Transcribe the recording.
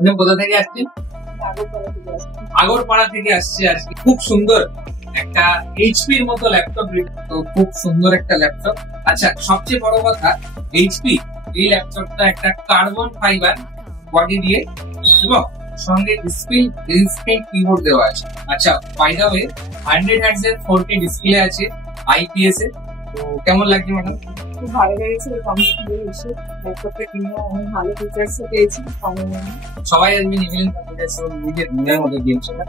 আপনি কোথা থেকে আসছেন? আগরপাড়া থেকে আসছে আজকে। খুব সুন্দর একটা এইচপির মতো ল্যাপটপ, তো খুব সুন্দর একটা ল্যাপটপ। আচ্ছা, সবচেয়ে বড় কথা, এইচপি এই ল্যাপটপটা একটা কার্বন ফাইবার বডি দিয়ে এবং সঙ্গে স্ক্রিন কিবোর্ড দেওয়া আছে। আচ্ছা, বাই দ্য ওয়ে 100 হার্টজ এর 4K ডিসপ্লে আছে আইপিএস এ। তো কেমন লাগছে ম্যাডাম? খুব ভালো লেগেছে, কমফোর্টেবল এসে ল্যাপটপটা কিনে অনেক ভালো ফিচার্স পেয়েছি। সবাই আজকে নিবেন কম্পিউটার নিজের মনের মতো গেম খেলা।